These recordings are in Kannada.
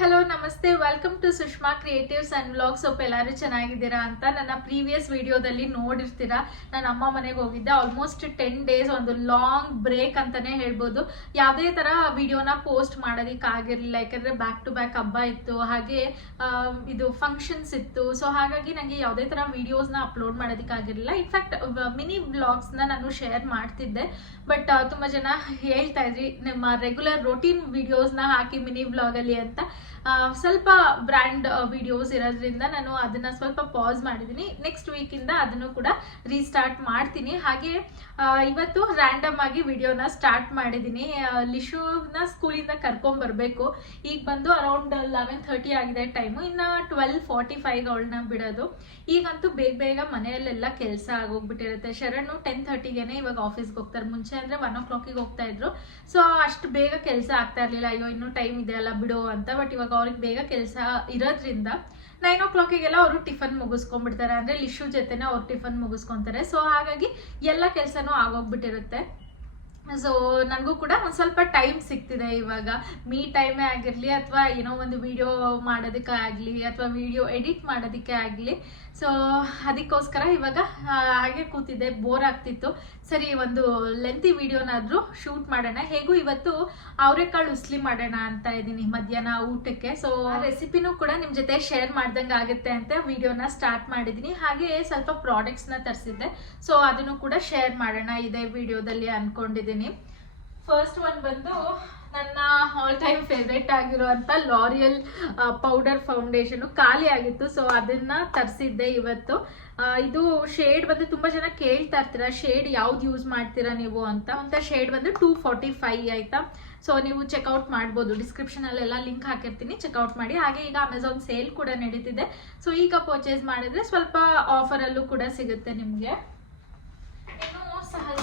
ಹಲೋ ನಮಸ್ತೆ, welcome to Sushma creatives and vlogs. ಎಲ್ಲರೂ ಚೆನ್ನಾಗಿದ್ದೀರಾ ಅಂತ ನನ್ನ ಪ್ರೀವಿಯಸ್ ವಿಡಿಯೋದಲ್ಲಿ ನೋಡಿರ್ತೀರಾ. ನಾನು ಅಮ್ಮ ಮನೆಗೆ ಹೋಗಿದ್ದೆ. ಆಲ್ಮೋಸ್ಟ್ 10 ಡೇಸ್, ಒಂದು ಲಾಂಗ್ ಬ್ರೇಕ್ ಅಂತಾನೆ ಹೇಳ್ಬೋದು. ಯಾವುದೇ ತರ ವಿಡಿಯೋನ ಪೋಸ್ಟ್ ಮಾಡೋದಕ್ಕಾಗಿರಲಿಲ್ಲ, ಯಾಕಂದ್ರೆ ಬ್ಯಾಕ್ ಟು ಬ್ಯಾಕ್ ಹಬ್ಬ ಇತ್ತು, ಹಾಗೆ ಇದು ಫಂಕ್ಷನ್ಸ್ ಇತ್ತು. ಸೊ ಹಾಗಾಗಿ ನನಗೆ ಯಾವುದೇ ತರ ವಿಡಿಯೋಸ್ನ ಅಪ್ಲೋಡ್ ಮಾಡೋದಕ್ಕಾಗಿರಲಿಲ್ಲ. ಇನ್ಫ್ಯಾಕ್ಟ್ ಮಿನಿ ಬ್ಲಾಗ್ಸ್ನ ನಾನು ಶೇರ್ ಮಾಡ್ತಿದ್ದೆ, ಬಟ್ ತುಂಬ ಜನ ಹೇಳ್ತಾ ಇದ್ರಿ ನಿಮ್ಮ ರೆಗ್ಯುಲರ್ ರೊಟೀನ್ ವಿಡಿಯೋಸ್ನ ಹಾಕಿ ಮಿನಿ ಬ್ಲಾಗಲ್ಲಿ ಅಂತ. ಸ್ವಲ್ಪ ಬ್ರ್ಯಾಂಡ್ ವಿಡಿಯೋಸ್ ಇರೋದ್ರಿಂದ ನಾನು ಅದನ್ನ ಸ್ವಲ್ಪ ಪಾಸ್ ಮಾಡಿದ್ದೀನಿ. ನೆಕ್ಸ್ಟ್ ವೀಕಿಂದ ಅದನ್ನು ಕೂಡ ರೀಸ್ಟಾರ್ಟ್ ಮಾಡ್ತೀನಿ. ಹಾಗೆ ಇವತ್ತು ರ್ಯಾಂಡಮ್ ಆಗಿ ವಿಡಿಯೋನ ಸ್ಟಾರ್ಟ್ ಮಾಡಿದ್ದೀನಿ. ಲಿಶುನ ಸ್ಕೂಲಿಂದ ಕರ್ಕೊಂಡ್ಬರ್ಬೇಕು. ಈಗ ಬಂದು ಅರೌಂಡ್ 11:30 ಆಗಿದೆ ಟೈಮು. ಇನ್ನು 12:45 ಅವಳನ್ನ ಬಿಡೋದು. ಈಗಂತೂ ಬೇಗ ಬೇಗ ಮನೆಯಲ್ಲೆಲ್ಲ ಕೆಲಸ ಆಗೋಗ್ಬಿಟ್ಟಿರುತ್ತೆ. ಶರಣು 10:30ಗೆನೆ ಇವಾಗ ಆಫೀಸ್ಗೆ ಹೋಗ್ತಾರೆ. ಮುಂಚೆ ಅಂದರೆ 1 o'clock ಹೋಗ್ತಾ ಇದ್ರು. ಸೊ ಅಷ್ಟು ಬೇಗ ಕೆಲಸ ಆಗ್ತಾ ಇರಲಿಲ್ಲ. ಅಯ್ಯೋ ಇನ್ನೂ ಟೈಮ್ ಇದೆಯಲ್ಲ ಬಿಡು ಅಂತ. ಬಟ್ ಇವಾಗ ಅವ್ರಿಗೆ ಬೇಗ ಕೆಲಸ ಇರೋದ್ರಿಂದ 9 o'clock ಅವರು ಟಿಫನ್ ಮುಗಿಸ್ಕೊಂಡ್ಬಿಡ್ತಾರೆ. ಅಂದರೆ ಲಿಶು ಜೊತೆನೆ ಅವ್ರು ಟಿಫನ್ ಮುಗಿಸ್ಕೊಂತಾರೆ. ಸೊ ಹಾಗಾಗಿ ಎಲ್ಲ ಕೆಲಸನೂ ಆಗೋಗ್ಬಿಟ್ಟಿರುತ್ತೆ. ಸೊ ನನಗೂ ಕೂಡ ಒಂದು ಸ್ವಲ್ಪ ಟೈಮ್ ಸಿಗ್ತಿದೆ ಇವಾಗ. ಮೀ ಟೈಮೇ ಆಗಿರಲಿ, ಅಥವಾ ಏನೋ ಒಂದು ವಿಡಿಯೋ ಮಾಡೋದಕ್ಕೆ ಆಗಲಿ, ಅಥವಾ ವಿಡಿಯೋ ಎಡಿಟ್ ಮಾಡೋದಕ್ಕೆ ಆಗಲಿ. ಸೊ ಅದಕ್ಕೋಸ್ಕರ ಇವಾಗ ಹಾಗೆ ಕೂತಿದ್ದೆ, ಬೋರ್ ಆಗ್ತಿತ್ತು. ಸರಿ, ಒಂದು ಲೆಂತಿ ವಿಡಿಯೋನಾದರೂ ಶೂಟ್ ಮಾಡೋಣ. ಹೇಗೂ ಇವತ್ತು ಅವರೆಕಾಳು ಉಸ್ಲಿ ಮಾಡೋಣ ಅಂತ ಇದ್ದೀನಿ ಮಧ್ಯಾಹ್ನ ಊಟಕ್ಕೆ. ಸೊ ಆ ರೆಸಿಪಿನೂ ಕೂಡ ನಿಮ್ಮ ಜೊತೆ ಶೇರ್ ಮಾಡ್ದಂಗೆ ಆಗುತ್ತೆ ಅಂತ ವಿಡಿಯೋನ ಸ್ಟಾರ್ಟ್ ಮಾಡಿದ್ದೀನಿ. ಹಾಗೆ ಸ್ವಲ್ಪ ಪ್ರಾಡಕ್ಟ್ಸ್ನ ತರಿಸಿದ್ದೆ, ಸೊ ಅದನ್ನು ಕೂಡ ಶೇರ್ ಮಾಡೋಣ ಇದೇ ವಿಡಿಯೋದಲ್ಲಿ ಅಂದ್ಕೊಂಡಿದ್ದೀನಿ. ಫಸ್ಟ್ ಒನ್ ಬಂದು ನನ್ನ ಆಲ್ ಟೈಮ್ ಫೇವ್ರೇಟ್ ಆಗಿರುವಂಥ ಲಾರಿಯಲ್ ಪೌಡರ್ ಫೌಂಡೇಶನ್ ಖಾಲಿ ಆಗಿತ್ತು. ಸೊ ಅದನ್ನ ತರಿಸಿದ್ದೆ ಇವತ್ತು. ಇದು ಶೇಡ್ ಬಂದು ತುಂಬ ಜನ ಕೇಳ್ತಾ ಇರ್ತೀರಾ, ಶೇಡ್ ಯಾವ್ದು ಯೂಸ್ ಮಾಡ್ತೀರಾ ನೀವು ಅಂತ ಶೇಡ್ ಬಂದು 245 ಆಯ್ತಾ. ಸೊ ನೀವು ಚೆಕ್ಔಟ್ ಮಾಡ್ಬೋದು, ಡಿಸ್ಕ್ರಿಪ್ಷನಲ್ಲೆಲ್ಲ ಲಿಂಕ್ ಹಾಕಿರ್ತೀನಿ, ಚೆಕ್ಔಟ್ ಮಾಡಿ. ಹಾಗೆ ಈಗ ಅಮೆಝಾನ್ ಸೇಲ್ ಕೂಡ ನಡೀತಿದೆ. ಸೊ ಈಗ ಪರ್ಚೇಸ್ ಮಾಡಿದ್ರೆ ಸ್ವಲ್ಪ ಆಫರಲ್ಲೂ ಕೂಡ ಸಿಗುತ್ತೆ ನಿಮಗೆ.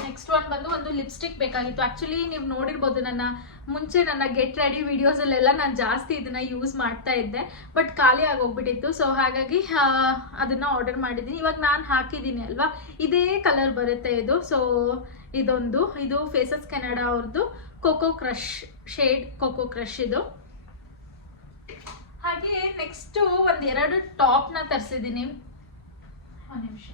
ನೆಕ್ಸ್ಟ್ ಒನ್ ಬಂದು ಒಂದು ಲಿಪ್ಸ್ಟಿಕ್ ಬೇಕಾಗಿತ್ತು. ಆಕ್ಚುಲಿ ನೀವು ನೋಡಿರ್ಬೋದು, ನನ್ನ ಗೆಟ್ ರೆಡಿ ವಿಡಿಯೋಸಲ್ಲೆಲ್ಲ ನಾನು ಜಾಸ್ತಿ ಇದನ್ನ ಯೂಸ್ ಮಾಡ್ತಾ ಇದ್ದೆ, ಬಟ್ ಖಾಲಿ ಆಗೋಗ್ಬಿಟ್ಟಿತ್ತು. ಸೊ ಹಾಗಾಗಿ ಅದನ್ನ ಆರ್ಡರ್ ಮಾಡಿದ್ದೀನಿ. ಇವಾಗ ನಾನು ಹಾಕಿದ್ದೀನಿ ಅಲ್ವಾ, ಇದೇ ಕಲರ್ ಬರುತ್ತೆ ಇದು. ಸೊ ಇದು ಫೇಸಸ್ ಕೆನಡಾ ಅವ್ರದ್ದು cocoa crush shade, cocoa crush ಇದು. ಹಾಗೆ ನೆಕ್ಸ್ಟ್ ಒಂದೆರಡು ಟಾಪ್ನ ತರಿಸಿದ್ದೀನಿ. ಒಂದು ನಿಮಿಷ.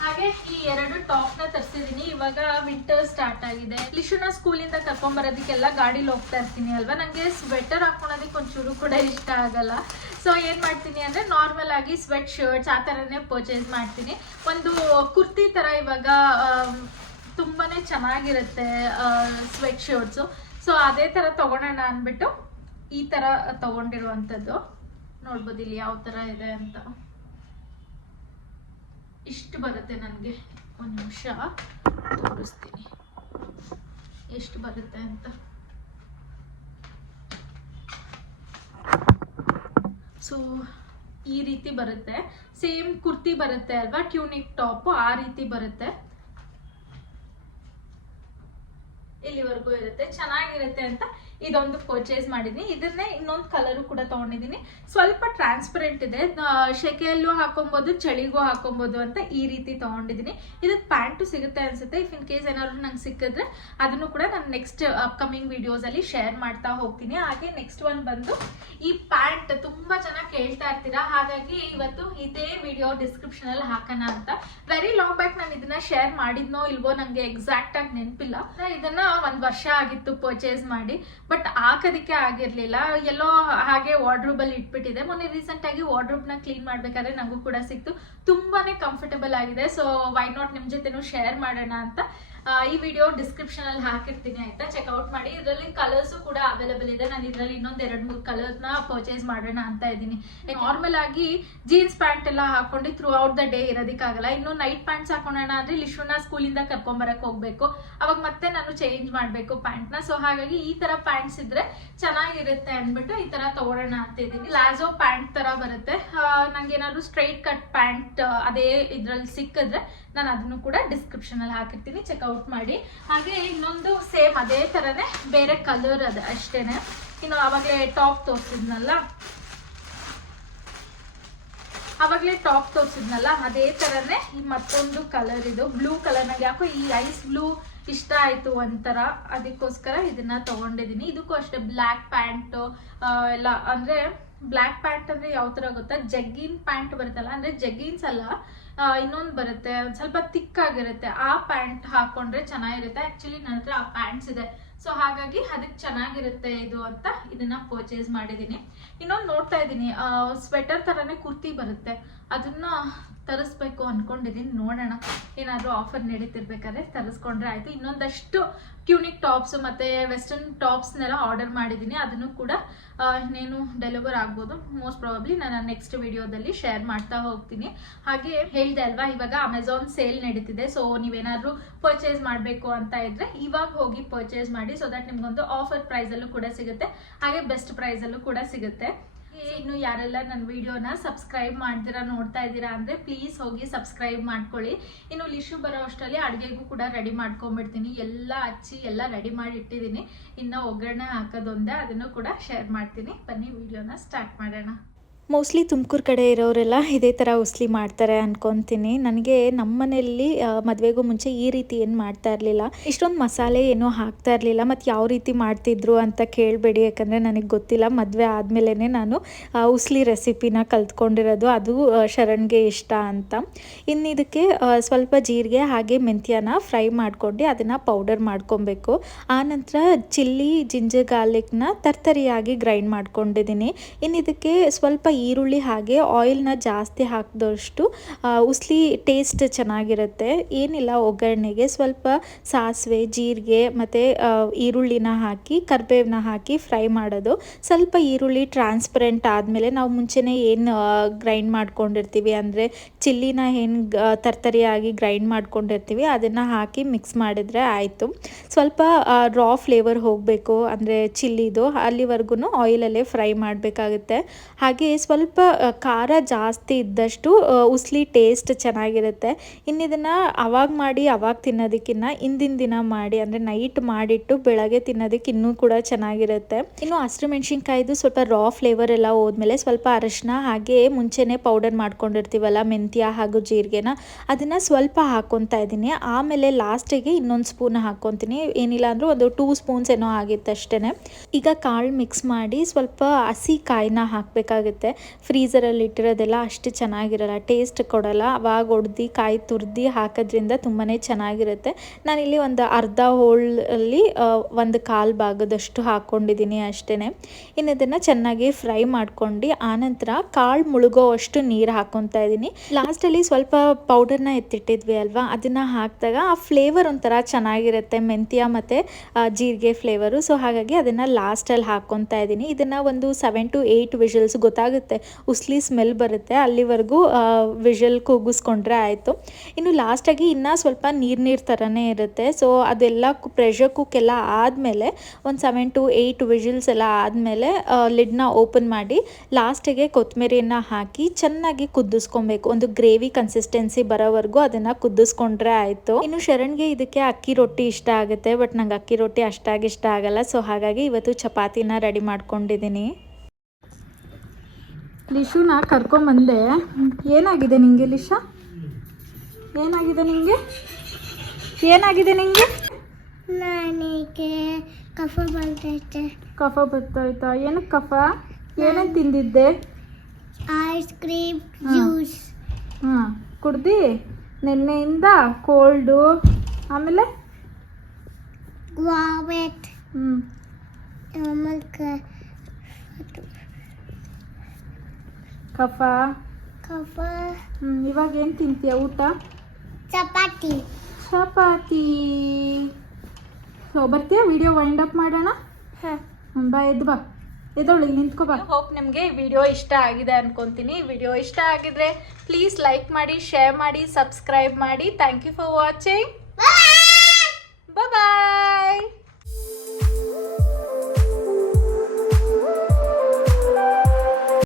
ಹಾಗೆ ಈ 2 ಟಾಪ್ನ ತರಿಸಿದೀನಿ. ಇವಾಗ ವಿಂಟರ್ ಸ್ಟಾರ್ಟ್ ಆಗಿದೆ. ಲಿಶುನ ಸ್ಕೂಲಿಂದ ಕರ್ಕೊಂಡ್ಬರೋದಕ್ಕೆಲ್ಲ ಗಾಡಿಲಿ ಹೋಗ್ತಾ ಇರ್ತೀನಿ ಅಲ್ವಾ. ನನಗೆ ಸ್ವೆಟರ್ ಹಾಕೊಳೋದಕ್ಕೆ ಒಂಚೂರು ಕೂಡ ಇಷ್ಟ ಆಗಲ್ಲ. ಸೊ ಏನು ಮಾಡ್ತೀನಿ ಅಂದರೆ ನಾರ್ಮಲ್ ಆಗಿ ಸ್ವೆಟ್ ಶರ್ಟ್ಸ್ ಆ ಥರನೇ ಪರ್ಚೇಸ್ ಮಾಡ್ತೀನಿ. ಒಂದು ಕುರ್ತಿ ಥರ ಇವಾಗ ತುಂಬಾ ಚೆನ್ನಾಗಿರುತ್ತೆ ಸ್ವೆಟ್ ಶರ್ಟ್ಸು. ಸೊ ಅದೇ ಥರ ತೊಗೊಳೋಣ ಅಂದ್ಬಿಟ್ಟು ಈ ಥರ ತೊಗೊಂಡಿರುವಂಥದ್ದು. ನೋಡ್ಬೋದು ಇಲ್ಲಿ ಯಾವ ಥರ ಇದೆ ಅಂತ. ಇಷ್ಟು ಬರುತ್ತೆ ನನಗೆ. ಒಂದು ನಿಮಿಷ ತೋರಿಸ್ತೀನಿ ಎಷ್ಟು ಬರುತ್ತೆ ಅಂತ. ಸೊ ಈ ರೀತಿ ಬರುತ್ತೆ. ಸೇಮ್ ಕುರ್ತಿ ಬರುತ್ತೆ ಅಲ್ವಾ, ಟ್ಯೂನಿಕ್ ಟಾಪ್, ಆ ರೀತಿ ಬರುತ್ತೆ. ಇಲ್ಲಿವರೆಗೂ ಇರುತ್ತೆ, ಚೆನ್ನಾಗಿರುತ್ತೆ ಅಂತ ಇದೊಂದು ಪರ್ಚೇಸ್ ಮಾಡಿದ್ದೀನಿ. ಇದನ್ನೇ ಇನ್ನೊಂದು ಕಲರು ಕೂಡ ತಗೊಂಡಿದ್ದೀನಿ. ಸ್ವಲ್ಪ ಟ್ರಾನ್ಸ್ಪರೆಂಟ್ ಇದೆ, ಶೆಕೆಯಲ್ಲೂ ಹಾಕೊಬೋದು, ಚಳಿಗೂ ಹಾಕೊಬೋದು ಅಂತ ಈ ರೀತಿ ತಗೊಂಡಿದ್ದೀನಿ. ಇದಕ್ಕೆ ಪ್ಯಾಂಟು ಸಿಗುತ್ತೆ ಅನ್ಸುತ್ತೆ. ಇಫ್ ಇನ್ ಕೇಸ್ ಏನಾದ್ರು ನಂಗೆ ಸಿಕ್ಕಿದ್ರೆ ಅದನ್ನು ಕೂಡ ನಾನು ನೆಕ್ಸ್ಟ್ ಅಪ್ಕಮಿಂಗ್ ವಿಡಿಯೋಸಲ್ಲಿ ಶೇರ್ ಮಾಡ್ತಾ ಹೋಗ್ತೀನಿ. ಹಾಗೆ ನೆಕ್ಸ್ಟ್ ಒನ್ ಬಂದು ಈ ಪ್ಯಾಂಟ್ ತುಂಬಾ ಜನ ಕೇಳ್ತಾ ಇರ್ತೀರಾ, ಹಾಗಾಗಿ ಇವತ್ತು ಇದೇ ವಿಡಿಯೋ ಡಿಸ್ಕ್ರಿಪ್ಷನಲ್ಲಿ ಹಾಕೋಣ ಅಂತ. ವೆರಿ ಲಾಂಗ್ ಬ್ಯಾಕ್ ನಾನು ಇದನ್ನ ಶೇರ್ ಮಾಡಿದ್ನೋ ಇಲ್ವೋ ನನಗೆ ಎಕ್ಸಾಕ್ಟ್ ಆಗಿ ನೆನಪಿಲ್ಲ. ಇದನ್ನ 1 ವರ್ಷ ಆಗಿತ್ತು ಪರ್ಚೇಸ್ ಮಾಡಿ, ಬಟ್ ಹಾಕೋದಕ್ಕೆ ಆಗಿರ್ಲಿಲ್ಲ. ಎಲ್ಲೋ ಹಾಗೆ ವಾರ್ಡ್ರೋಬಲ್ಲಿ ಇಟ್ಬಿಟ್ಟಿದೆ. ಮೊನ್ನೆ ರೀಸೆಂಟ್ ಆಗಿ ವಾರ್ಡ್ರೋಬ್ನ ಕ್ಲೀನ್ ಮಾಡ್ಬೇಕಾದ್ರೆ ನನಗೂ ಕೂಡ ಸಿಕ್ತು. ತುಂಬಾನೇ ಕಂಫರ್ಟಬಲ್ ಆಗಿದೆ. ಸೊ ವೈ ನಾಟ್ ನಿಮ್ಮ ಜೊತೆನೂ ಶೇರ್ ಮಾಡೋಣ ಅಂತ ಈ ವಿಡಿಯೋ ಡಿಸ್ಕ್ರಿಪ್ಷನ್ ಅಲ್ಲಿ ಹಾಕಿರ್ತೀನಿ ಆಯ್ತಾ, ಚೆಕ್ಔಟ್ ಮಾಡಿ. ಇದರಲ್ಲಿ ಕಲರ್ಸು ಕೂಡ ಅವೈಲೇಬಲ್ ಇದೆ. ನಾನು ಇದರಲ್ಲಿ ಇನ್ನೊಂದು 2-3 ಕಲರ್ನ ಪರ್ಚೇಸ್ ಮಾಡೋಣ ಅಂತ ಇದ್ದೀನಿ. ನಾರ್ಮಲ್ ಆಗಿ ಜೀನ್ಸ್ ಪ್ಯಾಂಟ್ ಎಲ್ಲ ಹಾಕೊಂಡು ಥ್ರೂ ಔಟ್ ದ ಡೇ ಇರೋದಕ್ಕಾಗಲ್ಲ. ಇನ್ನು ನೈಟ್ ಪ್ಯಾಂಟ್ಸ್ ಹಾಕೋಣ ಅಂದ್ರೆ ಲಿಶುನ ಸ್ಕೂಲಿಂದ ಕರ್ಕೊಂಬರಕ್ ಹೋಗ್ಬೇಕು, ಅವಾಗ ಮತ್ತೆ ನಾನು ಚೇಂಜ್ ಮಾಡಬೇಕು ಪ್ಯಾಂಟ್ನ. ಸೊ ಹಾಗಾಗಿ ಈ ತರ ಪ್ಯಾಂಟ್ಸ್ ಇದ್ರೆ ಚೆನ್ನಾಗಿರುತ್ತೆ ಅಂದ್ಬಿಟ್ಟು ಈ ತರ ತಗೊಳ್ಳೋಣ ಅಂತ ಇದ್ದೀನಿ. ಪ್ಲಾಜೋ ಪ್ಯಾಂಟ್ ತರ ಬರುತ್ತೆ. ನಂಗೆ ಏನಾದ್ರು ಸ್ಟ್ರೈಟ್ ಕಟ್ ಪ್ಯಾಂಟ್ ಅದೇ ಇದ್ರಲ್ಲಿ ಸಿಕ್ಕಿದ್ರೆ ನಾನು ಅದನ್ನು ಕೂಡ ಡಿಸ್ಕ್ರಿಪ್ಷನ್ ಅಲ್ಲಿ ಹಾಕಿರ್ತೀನಿ, ಚೆಕ್ಔಟ್ ಮಾಡಿ. ಹಾಗೆ ಇನ್ನೊಂದು ಸೇಮ್ ಅದೇ ತರನೇ ಬೇರೆ ಕಲರ್ ಅದ ಅಷ್ಟೇನೆ. ಇನ್ನು ಅವಾಗಲೇ ಟಾಪ್ ತೋರಿಸಿದ್ನಲ್ಲ ಅದೇ ತರನೇ ಈ ಮತ್ತೊಂದು ಕಲರ್, ಇದು ಬ್ಲೂ ಕಲರ್. ನಂಗೆ ಯಾಕೋ ಈ ಐಸ್ ಬ್ಲೂ ಇಷ್ಟ ಆಯಿತು ಒಂಥರ, ಅದಕ್ಕೋಸ್ಕರ ಇದನ್ನು ತೊಗೊಂಡಿದ್ದೀನಿ. ಇದಕ್ಕೂ ಅಷ್ಟೇ ಬ್ಲ್ಯಾಕ್ ಪ್ಯಾಂಟು ಎಲ್ಲ, ಅಂದರೆ ಬ್ಲ್ಯಾಕ್ ಪ್ಯಾಂಟ್ ಅಂದರೆ ಯಾವ ಥರ ಗೊತ್ತಾ, ಜಗ್ಗಿನ್ ಪ್ಯಾಂಟ್ ಬರುತ್ತಲ್ಲ, ಅಂದರೆ ಜಗ್ಗಿನ್ಸ್ ಅಲ್ಲ, ಇನ್ನೊಂದು ಬರುತ್ತೆ ಸ್ವಲ್ಪ ತಿಕ್ಕಾಗಿರುತ್ತೆ, ಆ ಪ್ಯಾಂಟ್ ಹಾಕ್ಕೊಂಡ್ರೆ ಚೆನ್ನಾಗಿರುತ್ತೆ. ಆ್ಯಕ್ಚುಲಿ ನನ್ನ ಹತ್ರ ಆ ಪ್ಯಾಂಟ್ಸ್ ಇದೆ, ಸೊ ಹಾಗಾಗಿ ಅದಕ್ಕೆ ಚೆನ್ನಾಗಿರುತ್ತೆ ಇದು ಅಂತ ಇದನ್ನು ಪರ್ಚೇಸ್ ಮಾಡಿದ್ದೀನಿ. ಇನ್ನೊಂದು ನೋಡ್ತಾ ಇದ್ದೀನಿ, ಸ್ವೆಟರ್ ಥರನೇ ಕುರ್ತಿ ಬರುತ್ತೆ, ಅದನ್ನು ತರಿಸ್ಬೇಕು ಅಂದ್ಕೊಂಡಿದ್ದೀನಿ. ನೋಡೋಣ, ಏನಾದರೂ ಆಫರ್ ನಡೀತಿರ್ಬೇಕಾದ್ರೆ ತರಿಸ್ಕೊಂಡ್ರೆ ಆಯಿತು. ಇನ್ನೊಂದಷ್ಟು ಟ್ಯೂನಿಕ್ ಟಾಪ್ಸು ಮತ್ತು ವೆಸ್ಟರ್ನ್ ಟಾಪ್ಸ್ನೆಲ್ಲ ಆರ್ಡರ್ ಮಾಡಿದ್ದೀನಿ, ಅದನ್ನು ಕೂಡ ಇನ್ನೇನು ಡೆಲಿವರ್ ಆಗ್ಬೋದು. ಮೋಸ್ಟ್ ಪ್ರಾಬಬ್ಲಿ ನಾನು ನೆಕ್ಸ್ಟ್ ವಿಡಿಯೋದಲ್ಲಿ ಶೇರ್ ಮಾಡ್ತಾ ಹೋಗ್ತೀನಿ. ಹಾಗೆ ಹೇಳಿದೆ ಅಲ್ವಾ, ಇವಾಗ ಅಮೆಝಾನ್ ಸೇಲ್ ನಡೀತಿದೆ, ಸೊ ನೀವೇನಾದರೂ ಪರ್ಚೇಸ್ ಮಾಡಬೇಕು ಅಂತ ಇದ್ದರೆ ಇವಾಗ ಹೋಗಿ ಪರ್ಚೇಸ್ ಮಾಡಿ, ಸೊ ದಟ್ ನಿಮ್ಗೊಂದು ಆಫರ್ ಪ್ರೈಸಲ್ಲೂ ಕೂಡ ಸಿಗುತ್ತೆ, ಹಾಗೆ ಬೆಸ್ಟ್ ಪ್ರೈಸಲ್ಲೂ ಕೂಡ ಸಿಗುತ್ತೆ. ಇನ್ನು ಯಾರೆಲ್ಲ ನನ್ನ ವಿಡಿಯೋನ ಸಬ್ಸ್ಕ್ರೈಬ್ ಮಾಡ್ದಿರಾ ನೋಡ್ತಾ ಇದ್ದೀರಾ ಅಂದರೆ ಪ್ಲೀಸ್ ಹೋಗಿ ಸಬ್ಸ್ಕ್ರೈಬ್ ಮಾಡ್ಕೊಳ್ಳಿ. ಇನ್ನು ಲಿಶು ಬರೋ ಅಷ್ಟರಲ್ಲಿ ಅಡುಗೆಗೂ ಕೂಡ ರೆಡಿ ಮಾಡ್ಕೊಂಡ್ಬಿಡ್ತೀನಿ, ಎಲ್ಲ ಹಚ್ಚಿ ಎಲ್ಲ ರೆಡಿ ಮಾಡಿ ಇಟ್ಟಿದ್ದೀನಿ. ಇನ್ನು ಒಗ್ಗರಣೆ ಹಾಕೋದೊಂದೇ, ಅದನ್ನು ಕೂಡ ಶೇರ್ ಮಾಡ್ತೀನಿ. ಬನ್ನಿ ವಿಡಿಯೋನ ಸ್ಟಾರ್ಟ್ ಮಾಡೋಣ. ಮೋಸ್ಟ್ಲಿ ತುಮಕೂರು ಕಡೆ ಇರೋರೆಲ್ಲ ಇದೇ ಥರ ಉಸ್ಲಿ ಮಾಡ್ತಾರೆ ಅನ್ಕೊತೀನಿ. ನನಗೆ ನಮ್ಮ ಮನೆಯಲ್ಲಿ ಮದುವೆಗೂ ಮುಂಚೆ ಈ ರೀತಿ ಏನು ಮಾಡ್ತಾ ಇರಲಿಲ್ಲ, ಇಷ್ಟೊಂದು ಮಸಾಲೆ ಏನೂ ಹಾಕ್ತಾ ಇರಲಿಲ್ಲ. ಮತ್ತು ಯಾವ ರೀತಿ ಮಾಡ್ತಿದ್ರು ಅಂತ ಕೇಳಬೇಡಿ, ಯಾಕಂದರೆ ನನಗೆ ಗೊತ್ತಿಲ್ಲ. ಮದುವೆ ಆದಮೇಲೆ ನಾನು ಉಸ್ಲಿ ರೆಸಿಪಿನ ಕಲ್ತ್ಕೊಂಡಿರೋದು, ಅದು ಶರಣ್ಗೆ ಇಷ್ಟ ಅಂತ. ಇನ್ನು ಇದಕ್ಕೆ ಸ್ವಲ್ಪ ಜೀರಿಗೆ ಹಾಗೆ ಮೆಂತ್ಯನ ಫ್ರೈ ಮಾಡ್ಕೊಂಡು ಅದನ್ನು ಪೌಡರ್ ಮಾಡ್ಕೊಬೇಕು. ಆನಂತರ ಚಿಲ್ಲಿ ಜಿಂಜರ್ ಗಾರ್ಲಿಕ್ನ ತರ್ತರಿಯಾಗಿ ಗ್ರೈಂಡ್ ಮಾಡ್ಕೊಂಡಿದ್ದೀನಿ. ಇನ್ನು ಇದಕ್ಕೆ ಸ್ವಲ್ಪ ಈರುಳ್ಳಿ ಹಾಗೆ ಆಯಿಲ್ನ ಜಾಸ್ತಿ ಹಾಕಿದಷ್ಟು ಉಸ್ಲಿ ಟೇಸ್ಟ್ ಚೆನ್ನಾಗಿರುತ್ತೆ. ಏನಿಲ್ಲ, ಒಗ್ಗರಣೆಗೆ ಸ್ವಲ್ಪ ಸಾಸಿವೆ, ಜೀರಿಗೆ ಮತ್ತು ಈರುಳ್ಳಿನ ಹಾಕಿ ಕರಿಬೇವನ್ನ ಹಾಕಿ ಫ್ರೈ ಮಾಡೋದು. ಸ್ವಲ್ಪ ಈರುಳ್ಳಿ ಟ್ರಾನ್ಸ್ಪರೆಂಟ್ ಆದಮೇಲೆ ನಾವು ಮುಂಚೆನೇ ಏನು ಗ್ರೈಂಡ್ ಮಾಡ್ಕೊಂಡಿರ್ತೀವಿ, ಅಂದರೆ ಚಿಲ್ಲಿನ ಏನು ತರ್ತರಿಯಾಗಿ ಗ್ರೈಂಡ್ ಮಾಡ್ಕೊಂಡಿರ್ತೀವಿ ಅದನ್ನು ಹಾಕಿ ಮಿಕ್ಸ್ ಮಾಡಿದರೆ ಆಯಿತು. ಸ್ವಲ್ಪ ರಾ ಫ್ಲೇವರ್ ಹೋಗಬೇಕು, ಅಂದರೆ ಚಿಲ್ಲಿದು, ಅಲ್ಲಿವರೆಗೂ ಆಯಿಲಲ್ಲೇ ಫ್ರೈ ಮಾಡಬೇಕಾಗುತ್ತೆ. ಹಾಗೆ ಸ್ವಲ್ಪ ಖಾರ ಜಾಸ್ತಿ ಇದ್ದಷ್ಟು ಉಸ್ಲಿ ಟೇಸ್ಟ್ ಚೆನ್ನಾಗಿರುತ್ತೆ. ಇನ್ನು ಇದನ್ನು ಅವಾಗ ಮಾಡಿ ಅವಾಗ ತಿನ್ನೋದಕ್ಕಿಂತ ಹಿಂದಿನ ದಿನ ಮಾಡಿ, ಅಂದರೆ ನೈಟ್ ಮಾಡಿಟ್ಟು ಬೆಳಗ್ಗೆ ತಿನ್ನೋದಕ್ಕೆ ಇನ್ನೂ ಕೂಡ ಚೆನ್ನಾಗಿರುತ್ತೆ. ಇನ್ನು ಹಸಿರು ಮೆಣಸಿನ್ಕಾಯ್ದು ಸ್ವಲ್ಪ ರಾ ಫ್ಲೇವರ್ ಎಲ್ಲ ಹೋದ್ಮೇಲೆ ಸ್ವಲ್ಪ ಅರಶಿನ ಹಾಗೆ ಮುಂಚೆನೇ ಪೌಡರ್ ಮಾಡ್ಕೊಂಡಿರ್ತೀವಲ್ಲ ಮೆಂತ್ಯ ಹಾಗೂ ಜೀರಿಗೆನ, ಅದನ್ನು ಸ್ವಲ್ಪ ಹಾಕ್ಕೊತಾ ಇದ್ದೀನಿ. ಆಮೇಲೆ ಲಾಸ್ಟಿಗೆ ಇನ್ನೊಂದು ಸ್ಪೂನ್ ಹಾಕ್ಕೊತೀನಿ, ಏನಿಲ್ಲ ಅಂದರೂ ಒಂದು 2 ಸ್ಪೂನ್ಸ್ ಏನೋ ಆಗಿತ್ತು ಅಷ್ಟೇ. ಈಗ ಕಾಳು ಮಿಕ್ಸ್ ಮಾಡಿ ಸ್ವಲ್ಪ ಹಸಿ ಕಾಯಿನ ಹಾಕಬೇಕಾಗುತ್ತೆ. ಫ್ರೀಝರಲ್ಲಿ ಇಟ್ಟಿರೋದೆಲ್ಲ ಅಷ್ಟು ಚೆನ್ನಾಗಿರಲ್ಲ, ಟೇಸ್ಟ್ ಕೊಡಲ್ಲ. ಅವಾಗ ಹೊಡ್ದು ಕಾಯಿ ತುರ್ದು ಹಾಕೋದ್ರಿಂದ ತುಂಬಾ ಚೆನ್ನಾಗಿರುತ್ತೆ. ನಾನಿಲ್ಲಿ ಒಂದು ಅರ್ಧ ಹೋಳಲ್ಲಿ ಒಂದು ಕಾಲು ಭಾಗದಷ್ಟು ಹಾಕ್ಕೊಂಡಿದ್ದೀನಿ ಅಷ್ಟೇ. ಇನ್ನು ಇದನ್ನು ಚೆನ್ನಾಗಿ ಫ್ರೈ ಮಾಡ್ಕೊಂಡು ಆನಂತರ ಕಾಳು ಮುಳುಗೋ ಅಷ್ಟು ನೀರು ಹಾಕ್ಕೊತಾ ಇದ್ದೀನಿ. ಲಾಸ್ಟಲ್ಲಿ ಸ್ವಲ್ಪ ಪೌಡರ್ನ ಎತ್ತಿಟ್ಟಿದ್ವಿ ಅಲ್ವಾ, ಅದನ್ನು ಹಾಕಿದಾಗ ಆ ಫ್ಲೇವರ್ ಒಂಥರ ಚೆನ್ನಾಗಿರುತ್ತೆ, ಮೆಂತ್ಯ ಮತ್ತು ಜೀರಿಗೆ ಫ್ಲೇವರು. ಸೊ ಹಾಗಾಗಿ ಅದನ್ನು ಲಾಸ್ಟಲ್ಲಿ ಹಾಕ್ಕೊತಾ ಇದ್ದೀನಿ. ಇದನ್ನು ಒಂದು 7 to 8 ವಿಷಲ್ಸ್, ಗೊತ್ತಾಗುತ್ತೆ ಉಸ್ಲಿ ಸ್ಮೆಲ್ ಬರುತ್ತೆ, ಅಲ್ಲಿವರೆಗೂ ವಿಷಲ್ ಕೂಗಿಸ್ಕೊಂಡ್ರೆ ಆಯಿತು. ಇನ್ನು ಲಾಸ್ಟಾಗಿ ಇನ್ನೂ ಸ್ವಲ್ಪ ನೀರು ಥರನೇ ಇರುತ್ತೆ. ಸೊ ಅದೆಲ್ಲ ಪ್ರೆಷರ್ ಕುಕ್ ಎಲ್ಲ ಆದಮೇಲೆ ಒಂದು 7 to 8 ವಿಷಲ್ಸ್ ಎಲ್ಲ ಆದಮೇಲೆ ಲಿಡ್ನ ಓಪನ್ ಮಾಡಿ ಲಾಸ್ಟಿಗೆ ಕೊತ್ತಂಬರಿಯನ್ನು ಹಾಕಿ ಚೆನ್ನಾಗಿ ಕುದಿಸ್ಕೊಬೇಕು. ಒಂದು ಗ್ರೇವಿ ಕನ್ಸಿಸ್ಟೆನ್ಸಿ ಬರೋವರೆಗೂ ಅದನ್ನು ಕುದಿಸ್ಕೊಂಡ್ರೆ ಆಯಿತು. ಇನ್ನು ಶರಣ್ಗೆ ಇದಕ್ಕೆ ಅಕ್ಕಿ ರೊಟ್ಟಿ ಇಷ್ಟ ಆಗುತ್ತೆ, ಬಟ್ ನಂಗೆ ಅಕ್ಕಿ ರೊಟ್ಟಿ ಅಷ್ಟಾಗಿ ಇಷ್ಟ ಆಗಲ್ಲ. ಸೊ ಹಾಗಾಗಿ ಇವತ್ತು ಚಪಾತಿನ ರೆಡಿ ಮಾಡ್ಕೊಂಡಿದ್ದೀನಿ. ಲಿಶುನ ಕರ್ಕೊಂಬಂದೆ. ಏನಾಗಿದೆ ನಿಂಗೆ ಲಿಶಾ? ಏನಾಗಿದೆ ನಿಂಗೆ? ಏನಾಗಿದೆ ನಿಂಗೆ? ನನಗೆ ಕಫ ಬರ್ತೈತೆ. ಕಫ ಬರ್ತಾಯ್ತಾ? ಏನಕ್ಕೆ ಕಫ? ಏನೇನು ತಿಂದಿದ್ದೆ? Ice cream, juice. ಹಾಂ, ಕುಡ್ದು ನಿನ್ನೆಯಿಂದ ಕೋಲ್ಡು, ಆಮೇಲೆ ವಾಮಿಟ್, ಆಮೇಲೆ ಕಫ. ಕಫ. ಇವಾಗ ಏನು ತಿಂತೀಯ ಊಟ? ಚಪಾತಿ. ಸೊ ಬರ್ತೀಯಾ? ವಿಡಿಯೋ ವೈಂಡ್ ಅಪ್ ಮಾಡೋಣ. ಬಾ, ಎದ್ದು ಬಾ, ಎದ್ದೊಳಗೆ ನಿಂತ್ಕೋ ಬಾ. ಹೋಪ್ ನಿಮಗೆ ವಿಡಿಯೋ ಇಷ್ಟ ಆಗಿದೆ ಅನ್ಕೊತೀನಿ. ವಿಡಿಯೋ ಇಷ್ಟ ಆಗಿದ್ರೆ ಪ್ಲೀಸ್ ಲೈಕ್ ಮಾಡಿ, ಶೇರ್ ಮಾಡಿ, ಸಬ್ಸ್ಕ್ರೈಬ್ ಮಾಡಿ. Thank you for watching.